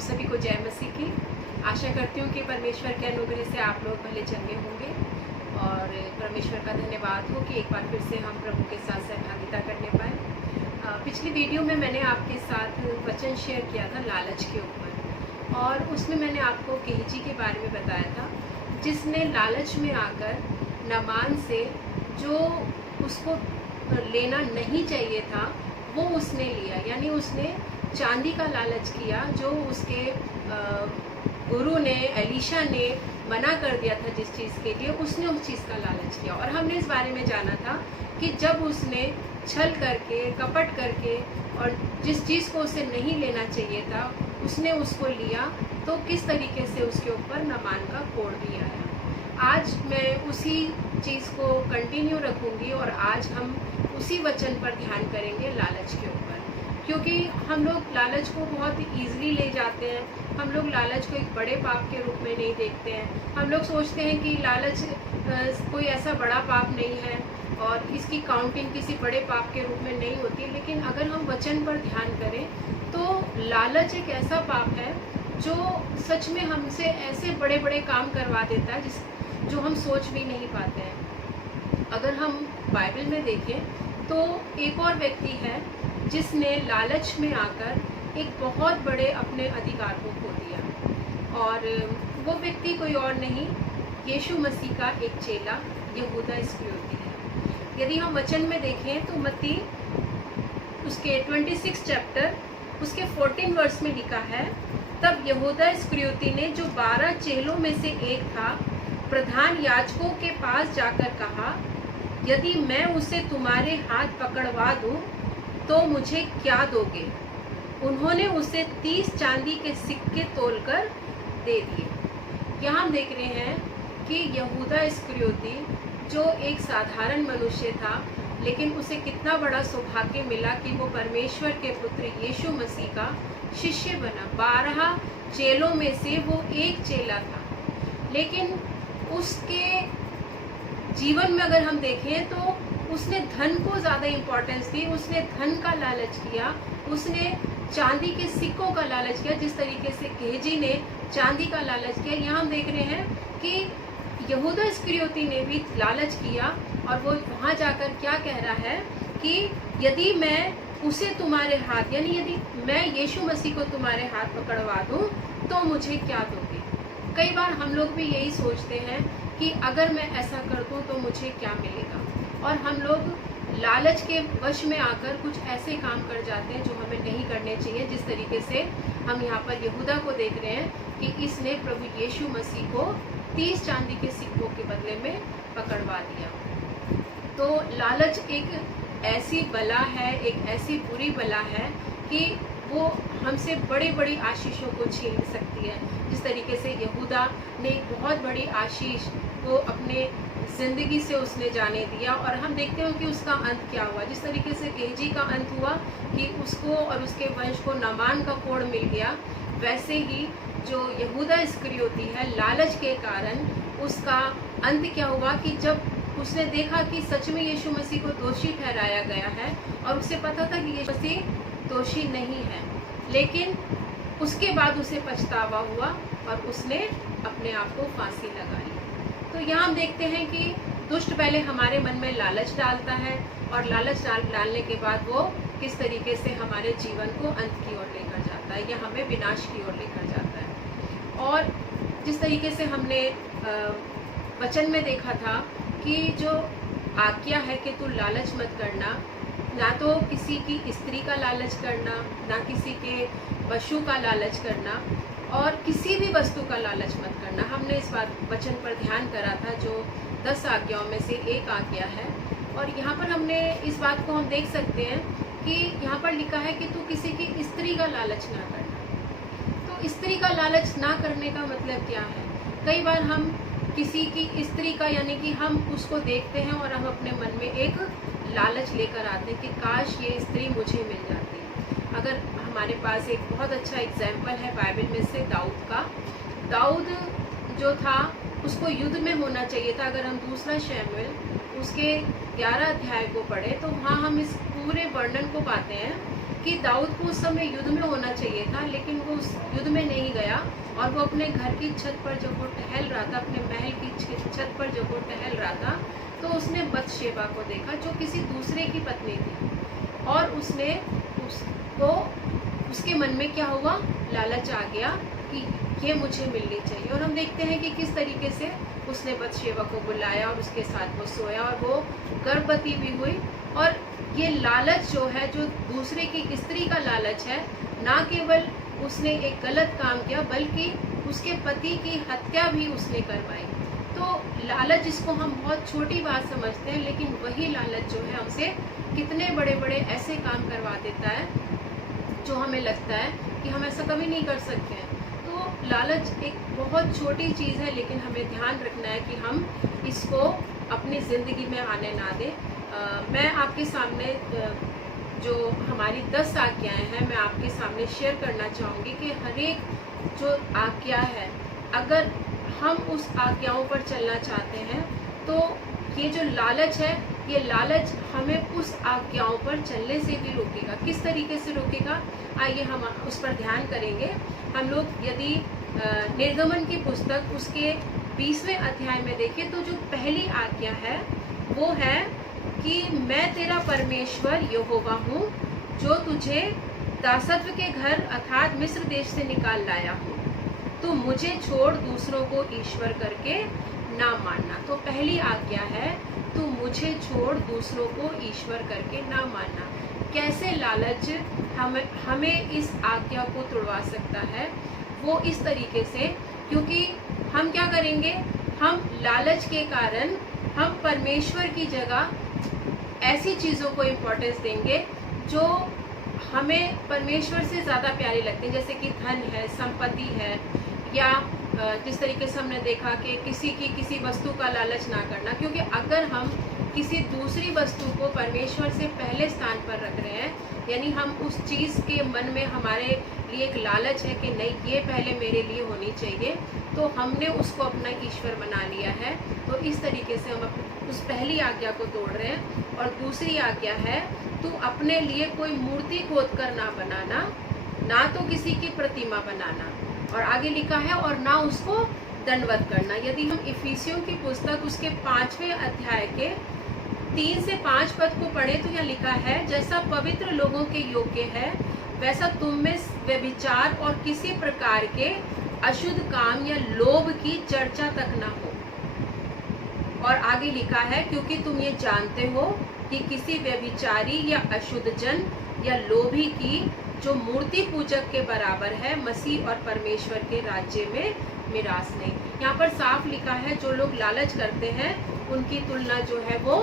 सभी को जय मसीह की। आशा करती हूँ कि परमेश्वर के अनुग्रह से आप लोग भले चंगे होंगे और परमेश्वर का धन्यवाद हो कि एक बार फिर से हम प्रभु के साथ सहभागिता करने पाए। पिछली वीडियो में मैंने आपके साथ वचन शेयर किया था लालच के ऊपर, और उसमें मैंने आपको गेहजी के बारे में बताया था, जिसने लालच में आकर नामान से जो उसको लेना नहीं चाहिए था वो उसने लिया। यानी उसने चांदी का लालच किया, जो उसके गुरु ने, एलीशा ने मना कर दिया था जिस चीज़ के लिए, उसने उस चीज़ का लालच किया। और हमने इस बारे में जाना था कि जब उसने छल करके, कपट करके और जिस चीज़ को उसे नहीं लेना चाहिए था उसने उसको लिया, तो किस तरीके से उसके ऊपर नामान का कोढ़ भी आया। आज मैं उसी चीज़ को कंटिन्यू रखूँगी और आज हम उसी वचन पर ध्यान करेंगे, लालच के ऊपर। क्योंकि हम लोग लालच को बहुत ईजिली ले जाते हैं। हम लोग लालच को एक बड़े पाप के रूप में नहीं देखते हैं। हम लोग सोचते हैं कि लालच कोई ऐसा बड़ा पाप नहीं है और इसकी काउंटिंग किसी बड़े पाप के रूप में नहीं होती। लेकिन अगर हम वचन पर ध्यान करें तो लालच एक ऐसा पाप है जो सच में हमसे ऐसे बड़े बड़े काम करवा देता है जो हम सोच भी नहीं पाते हैं। अगर हम बाइबल में देखें तो एक और व्यक्ति है जिसने लालच में आकर एक बहुत बड़े अपने अधिकार को खो दिया, और वो व्यक्ति कोई और नहीं, यीशु मसीह का एक चेला यहूदा इस्करियोती है। यदि हम वचन में देखें तो मत्ती उसके 26 चैप्टर उसके 14 वर्स में लिखा है, तब यहूदा इस्करियोती ने, जो 12 चेलों में से एक था, प्रधान याजकों के पास जाकर कहा, यदि मैं उसे तुम्हारे हाथ पकड़वा दूं तो मुझे क्या दोगे? उन्होंने उसे 30 चांदी के सिक्के तोलकर दे दिए। यहाँ हम देख रहे हैं कि यहूदा इस्करियोती जो एक साधारण मनुष्य था, लेकिन उसे कितना बड़ा सौभाग्य मिला कि वो परमेश्वर के पुत्र यीशु मसीह का शिष्य बना। 12 चेलों में से वो एक चेला था, लेकिन उसके जीवन में अगर हम देखें तो उसने धन को ज़्यादा इम्पोर्टेंस दी। उसने धन का लालच किया, उसने चांदी के सिक्कों का लालच किया, जिस तरीके से गेहजी ने चांदी का लालच किया। यहाँ हम देख रहे हैं कि यहूदा इस्करियोती ने भी लालच किया, और वो वहाँ जाकर क्या कह रहा है कि यदि मैं उसे तुम्हारे हाथ, यानी यदि मैं यीशु मसीह को तुम्हारे हाथ पकड़वा दूँ तो मुझे क्या दोगे? कई बार हम लोग भी यही सोचते हैं कि अगर मैं ऐसा कर दूं तो मुझे क्या मिलेगा, और हम लोग लालच के वश में आकर कुछ ऐसे काम कर जाते हैं जो हमें नहीं करने चाहिए। जिस तरीके से हम यहाँ पर यहूदा को देख रहे हैं कि इसने प्रभु यीशु मसीह को 30 चांदी के सिक्कों के बदले में पकड़वा दिया। तो लालच एक ऐसी बला है, एक ऐसी बुरी बला है कि वो हमसे बड़ी बड़ी आशीषों को छीन सकती है। जिस तरीके से यहूदा ने एक बहुत बड़ी आशीष को अपने ज़िंदगी से उसने जाने दिया, और हम देखते हो कि उसका अंत क्या हुआ। जिस तरीके से गेहजी का अंत हुआ कि उसको और उसके वंश को नामान का कोढ़ मिल गया, वैसे ही जो यहूदा इस्करियोती है, लालच के कारण उसका अंत क्या हुआ कि जब उसने देखा कि सच में यीशु मसीह को दोषी ठहराया गया है, और उसे पता था कि यीशु मसीह दोषी नहीं है, लेकिन उसके बाद उसे पछतावा हुआ और उसने अपने आप को फांसी लगा ली। तो यहाँ हम देखते हैं कि दुष्ट पहले हमारे मन में लालच डालता है, और लालच डालने के बाद वो किस तरीके से हमारे जीवन को अंत की ओर लेकर जाता है या हमें विनाश की ओर लेकर जाता है। और जिस तरीके से हमने वचन में देखा था कि जो आज्ञा है कि तू लालच मत करना, ना तो किसी की स्त्री का लालच करना, ना किसी के पशु का लालच करना, और किसी भी वस्तु का लालच मत करना। हमने इस बात वचन पर ध्यान करा था, जो 10 आज्ञाओं में से एक आज्ञा है। और यहाँ पर हमने इस बात को हम देख सकते हैं कि यहाँ पर लिखा है कि तू किसी की स्त्री का लालच ना करना। तो स्त्री का लालच ना करने का मतलब क्या है? कई बार हम किसी की स्त्री का, यानी कि हम उसको देखते हैं और हम अपने मन में एक लालच लेकर आते हैं कि काश ये स्त्री मुझे मिल जाती। अगर हमारे पास एक बहुत अच्छा एग्जाम्पल है बाइबल में से दाऊद का। दाऊद जो था उसको युद्ध में होना चाहिए था। अगर हम दूसरा शमूएल उसके 11 अध्याय को पढ़े तो वहाँ हम इस पूरे वर्णन को पाते हैं कि दाऊद को उस समय युद्ध में होना चाहिए था, लेकिन वो उस युद्ध में नहीं और वो अपने घर की छत पर जब वो टहल रहा था, अपने महल की छत पर जब वो टहल रहा था, तो उसने बतशेबा को देखा जो किसी दूसरे की पत्नी थी, और उसने उसको उसके मन में क्या हुआ, लालच आ गया कि ये मुझे मिलनी चाहिए। और हम देखते हैं कि किस तरीके से उसने बतशेबा को बुलाया और उसके साथ वो सोया और वो गर्भवती भी हुई। और ये लालच जो है, जो दूसरे की स्त्री का लालच है, ना केवल उसने एक गलत काम किया बल्कि उसके पति की हत्या भी उसने करवाई। तो लालच, जिसको हम बहुत छोटी बात समझते हैं, लेकिन वही लालच जो है हमसे कितने बड़े बड़े ऐसे काम करवा देता है जो हमें लगता है कि हम ऐसा कभी नहीं कर सकते हैं। तो लालच एक बहुत छोटी चीज़ है, लेकिन हमें ध्यान रखना है कि हम इसको अपनी ज़िंदगी में आने ना दें। मैं आपके सामने जो हमारी 10 आज्ञाएं हैं, मैं आपके सामने शेयर करना चाहूँगी कि हर एक जो आज्ञा है, अगर हम उस आज्ञाओं पर चलना चाहते हैं, तो ये जो लालच है, ये लालच हमें उस आज्ञाओं पर चलने से भी रोकेगा। किस तरीके से रोकेगा, आइए हम उस पर ध्यान करेंगे। हम लोग यदि निर्गमन की पुस्तक उसके 20वें अध्याय में देखें, तो जो पहली आज्ञा है वो है कि मैं तेरा परमेश्वर यहोवा हूँ, जो तुझे दासत्व के घर अर्थात मिस्र देश से निकाल लाया हूँ। तो मुझे छोड़ दूसरों को ईश्वर करके ना मानना। तो पहली आज्ञा है, तू मुझे छोड़ दूसरों को ईश्वर करके ना मानना। कैसे लालच हमें इस आज्ञा को तोड़वा सकता है, वो इस तरीके से, क्योंकि हम क्या करेंगे, हम लालच के कारण हम परमेश्वर की जगह ऐसी चीज़ों को इम्पोर्टेंस देंगे जो हमें परमेश्वर से ज़्यादा प्यारी लगती हैं, जैसे कि धन है, संपत्ति है, या जिस तरीके से हमने देखा कि किसी वस्तु का लालच ना करना। क्योंकि अगर हम किसी दूसरी वस्तु को परमेश्वर से पहले स्थान पर रख रहे हैं, यानी हम उस चीज़ के मन में हमारे लिए एक लालच है कि नहीं, ये पहले मेरे लिए होनी चाहिए, तो हमने उसको अपना ईश्वर बना लिया है। तो इस तरीके से हम उस पहली आज्ञा को तोड़ रहे हैं। और दूसरी आज्ञा है, तू अपने लिए कोई मूर्ति खोद कर ना बनाना, ना तो किसी की प्रतिमा बनाना। और आगे लिखा है, और ना उसको दंडवत करना। यदि हम इफिसियों की पुस्तक उसके 5वें अध्याय के 3 से 5 पद को पढ़े, तो यहाँ लिखा है, जैसा पवित्र लोगों के योग्य है, वैसा तुम में व्यभिचार और किसी प्रकार के अशुद्ध काम या लोभ की चर्चा तक न हो। और आगे लिखा है, क्योंकि तुम ये जानते हो कि किसी व्यभिचारी या अशुद्ध जन या लोभी की जो मूर्ति पूजक के बराबर है, मसीह और परमेश्वर के राज्य में मिरास नहीं। यहाँ पर साफ लिखा है, जो लोग लालच करते हैं उनकी तुलना जो है वो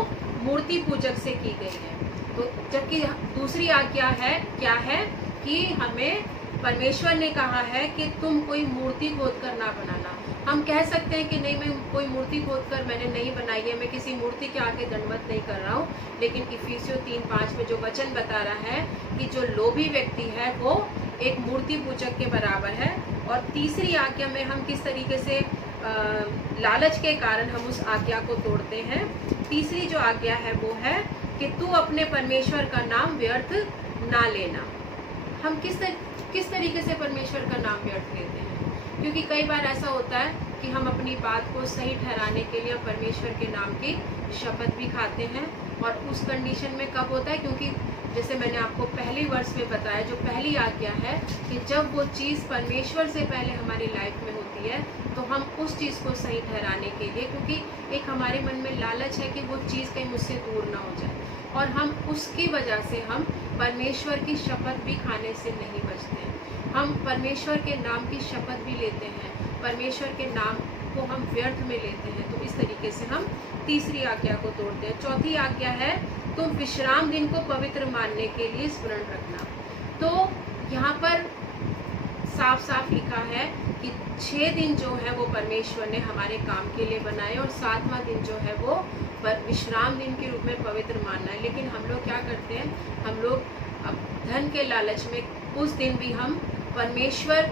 मूर्ति पूजक से की गई है। तो जबकि दूसरी आज्ञा है, क्या है कि हमें परमेश्वर ने कहा है कि तुम कोई मूर्ति खोद कर ना बनाना। हम कह सकते हैं कि नहीं, मैं कोई मूर्ति खोद कर मैंने नहीं बनाई है, मैं किसी मूर्ति के आगे दंडवत नहीं कर रहा हूँ। लेकिन इफिसियों 3:5 में जो वचन बता रहा है कि जो लोभी व्यक्ति है वो एक मूर्ति पूजक के बराबर है। और तीसरी आज्ञा में हम किस तरीके से लालच के कारण हम उस आज्ञा को तोड़ते हैं। तीसरी जो आज्ञा है वो है कि तू अपने परमेश्वर का नाम व्यर्थ ना लेना। हम किस तरीके से परमेश्वर का नाम व्यर्थ लेते हैं, क्योंकि कई बार ऐसा होता है कि हम अपनी बात को सही ठहराने के लिए परमेश्वर के नाम की शपथ भी खाते हैं। और उस कंडीशन में कब होता है, क्योंकि जैसे मैंने आपको पहले वर्ष में बताया, जो पहली आज्ञा है कि जब वो चीज़ परमेश्वर से पहले हमारी लाइफ में होती है, तो हम उस चीज़ को सही ठहराने के लिए, क्योंकि एक हमारे मन में लालच है कि वो चीज़ कहीं मुझसे दूर ना हो जाए, और हम उसकी वजह से हम परमेश्वर की शपथ भी खाने से नहीं बचते हैं। हम परमेश्वर के नाम की शपथ भी लेते हैं, परमेश्वर के नाम को हम व्यर्थ में लेते हैं। तो इस तरीके से हम तीसरी आज्ञा को तोड़ते हैं। चौथी आज्ञा है, तुम विश्राम दिन को पवित्र मानने के लिए स्मरण रखना। तो यहाँ पर साफ साफ लिखा है कि 6 दिन जो है वो परमेश्वर ने हमारे काम के लिए बनाए, और 7वां दिन जो है वो विश्राम दिन के रूप में पवित्र मानना है। लेकिन हम लोग क्या करते हैं, हम लोग अब धन के लालच में उस दिन भी हम परमेश्वर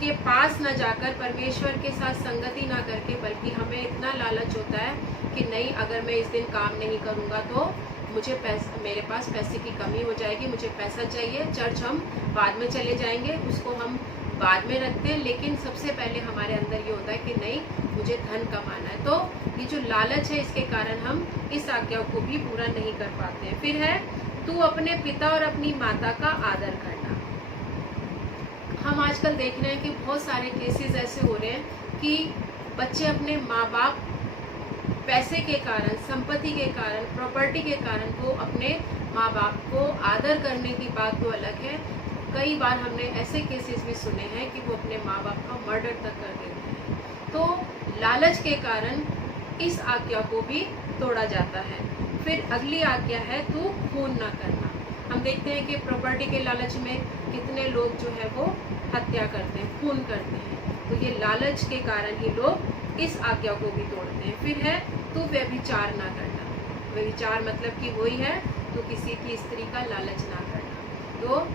के पास न जाकर, परमेश्वर के साथ संगति ना करके, बल्कि हमें इतना लालच होता है कि नहीं, अगर मैं इस दिन काम नहीं करूँगा तो मुझे मेरे पास पैसे की कमी हो जाएगी, मुझे पैसा चाहिए, चर्च हम बाद में चले जाएंगे, उसको हम बाद में रखते हैं, लेकिन सबसे पहले हमारे अंदर ये होता है कि नहीं, मुझे धन कमाना है। तो ये जो लालच है, इसके कारण हम इस आज्ञा को भी पूरा नहीं कर पाते हैं। फिर है तू अपने पिता और अपनी माता का आदर करना। हम आजकल देख रहे हैं कि बहुत सारे केसेस ऐसे हो रहे हैं कि बच्चे अपने माँ बाप पैसे के कारण, संपत्ति के कारण, प्रॉपर्टी के कारण वो अपने माँ बाप को आदर करने की बात तो अलग है, कई बार हमने ऐसे केसेस भी सुने हैं कि वो अपने माँ बाप का मर्डर तक कर देते हैं। तो लालच के कारण इस आज्ञा को भी तोड़ा जाता है। फिर अगली आज्ञा है तू खून ना करना। हम देखते हैं कि प्रॉपर्टी के लालच में कितने लोग जो है वो हत्या करते हैं, खून करते हैं। तो ये लालच के कारण ही लोग इस आज्ञा को भी तोड़ते हैं। फिर है तू व्यभिचार ना करना। व्यभिचार मतलब कि वही है तो किसी की स्त्री का लालच ना करना। तो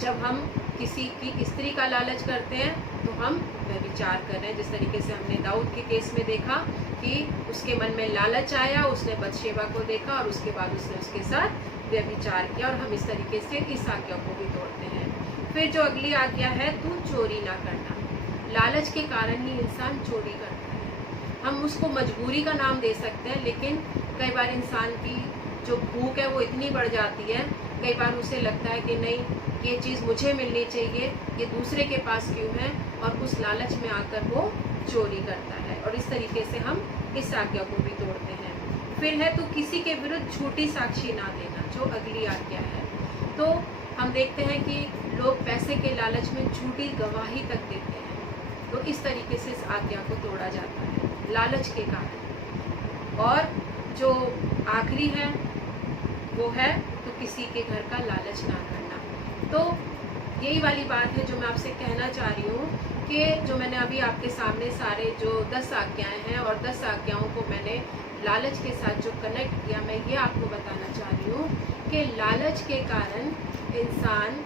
जब हम किसी की स्त्री का लालच करते हैं तो हम व्यभिचार कर रहे हैं। जिस तरीके से हमने दाऊद के केस में देखा कि उसके मन में लालच आया, उसने बतशेबा को देखा और उसके बाद उसने उसके साथ व्यभिचार किया, और हम इस तरीके से इस आज्ञा को भी तोड़ते हैं। फिर जो अगली आज्ञा है तू चोरी ना करना। लालच के कारण ही इंसान चोरी करता है। हम उसको मजबूरी का नाम दे सकते हैं, लेकिन कई बार इंसान की जो भूख है वो इतनी बढ़ जाती है, कई बार उसे लगता है कि नहीं, ये चीज़ मुझे मिलनी चाहिए, ये दूसरे के पास क्यों है, और उस लालच में आकर वो चोरी करता है। और इस तरीके से हम इस आज्ञा को भी तोड़ते हैं। फिर है तो किसी के विरुद्ध झूठी साक्षी ना देना, जो अगली आज्ञा है। तो हम देखते हैं कि लोग पैसे के लालच में झूठी गवाही तक देते हैं। तो इस तरीके से इस आज्ञा को तोड़ा जाता है लालच के कारण। और जो आखिरी है वो है तो किसी के घर का लालच ना करना। तो यही वाली बात है जो मैं आपसे कहना चाह रही हूँ कि जो मैंने अभी आपके सामने सारे जो 10 आज्ञाएं हैं और 10 आज्ञाओं को मैंने लालच के साथ जो कनेक्ट किया, मैं ये आपको बताना चाह रही हूँ कि लालच के कारण इंसान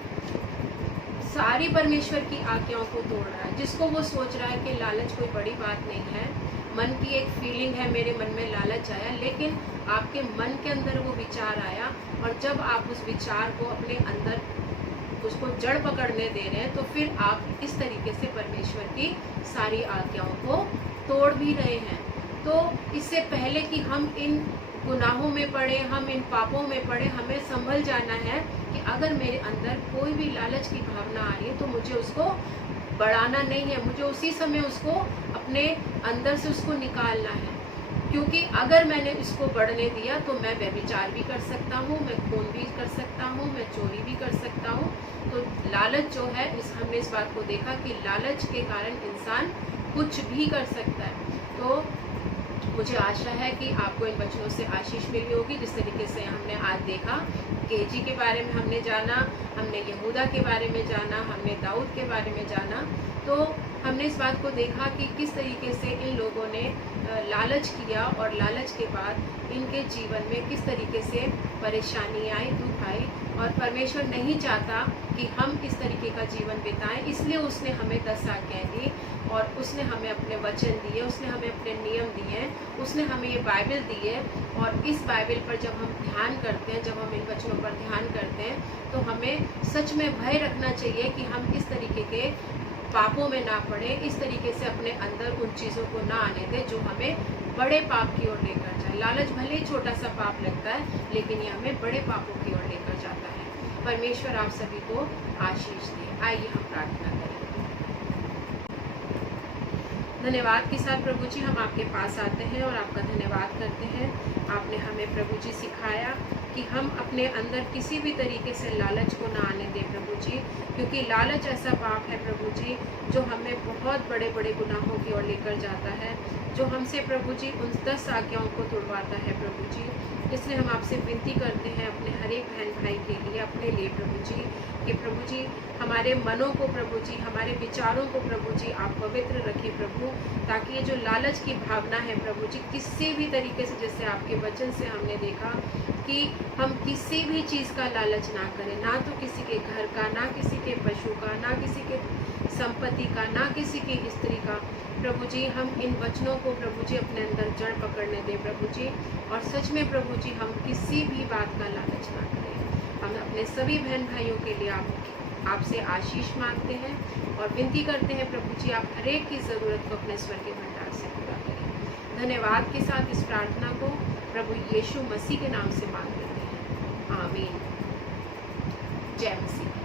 सारी परमेश्वर की आज्ञाओं को तोड़ रहा है। जिसको वो सोच रहा है कि लालच कोई बड़ी बात नहीं है, मन की एक फीलिंग है, मेरे मन में लालच आया, लेकिन आपके मन के अंदर वो विचार आया, और जब आप उस विचार को अपने अंदर उसको जड़ पकड़ने दे रहे हैं, तो फिर आप इस तरीके से परमेश्वर की सारी आज्ञाओं को तोड़ भी रहे हैं। तो इससे पहले कि हम इन गुनाहों में पड़े, हम इन पापों में पड़े, हमें संभल जाना है कि अगर मेरे अंदर कोई भी लालच की भावना आ रही है तो मुझे उसको बढ़ाना नहीं है, मुझे उसी समय उसको अपने अंदर से उसको निकालना है। क्योंकि अगर मैंने इसको बढ़ने दिया तो मैं व्यभिचार भी कर सकता हूँ, मैं खून भी कर सकता हूँ, मैं चोरी भी कर सकता हूँ। तो लालच जो है, हमने इस बात को देखा कि लालच के कारण इंसान कुछ भी कर सकता है। तो मुझे आशा है कि आपको इन वचनों से आशीष मिली होगी। जिस तरीके से हमने आज देखा, गेजी के बारे में हमने जाना, हमने यहूदा के बारे में जाना, हमने दाऊद के बारे में जाना, तो हमने इस बात को देखा कि किस तरीके से इन लोगों ने लालच किया, और लालच के बाद इनके जीवन में किस तरीके से परेशानी आई, दुख आई, और परमेश्वर नहीं चाहता कि हम इस तरीके का जीवन बिताएं। इसलिए उसने हमें 10 आज्ञाएं दी, और उसने हमें अपने वचन दिए, उसने हमें अपने नियम दिए, उसने हमें ये बाइबल दी है। और इस बाइबल पर जब हम ध्यान करते हैं, जब हम इन वचनों पर ध्यान करते हैं, तो हमें सच में भय रखना चाहिए कि हम इस तरीके के पापों में ना पड़े, इस तरीके से अपने अंदर उन चीज़ों को ना आने दें जो हमें बड़े पाप की ओर लेकर जाए। लालच भले ही छोटा सा पाप लगता है, लेकिन ये हमें बड़े पापों की ओर लेकर जाता है। परमेश्वर आप सभी को आशीष दे। आइए हम प्रार्थना करें। धन्यवाद के साथ प्रभु जी हम आपके पास आते हैं और आपका धन्यवाद करते हैं। आपने हमें प्रभु जी सिखाया कि हम अपने अंदर किसी भी तरीके से लालच को ना आने दें प्रभु जी, क्योंकि लालच ऐसा पाप है प्रभु जी जो हमें बहुत बड़े बड़े गुनाहों की ओर लेकर जाता है, जो हमसे प्रभु जी उन 10 आज्ञाओं को तोड़वाता है प्रभु जी। इसलिए हम आपसे विनती करते हैं अपने हर एक बहन भाई के लिए, अपने लिए प्रभु जी, कि प्रभु जी हमारे मनों को प्रभु जी, हमारे विचारों को प्रभु जी आप पवित्र रखें प्रभु, ताकि ये जो लालच की भावना है प्रभु जी किसी भी तरीके से, जैसे आपके वचन से हमने देखा कि हम किसी भी चीज़ का लालच ना करें, ना तो किसी के घर का, ना किसी के पशु का, ना किसी के संपत्ति का, ना किसी की स्त्री का। प्रभु जी हम इन वचनों को प्रभु जी अपने अंदर जड़ पकड़ने दें प्रभु जी, और सच में प्रभु जी हम किसी भी बात का लालच ना करें। हम अपने सभी बहन भाइयों के लिए आप आपसे आशीष मांगते हैं और विनती करते हैं प्रभु जी आप हर एक की ज़रूरत को अपने स्वर के भंडार से पूरा करें। धन्यवाद के साथ इस प्रार्थना को प्रभु यीशु मसीह के नाम से मांग लेते हैं, आमीन। जय मसीह।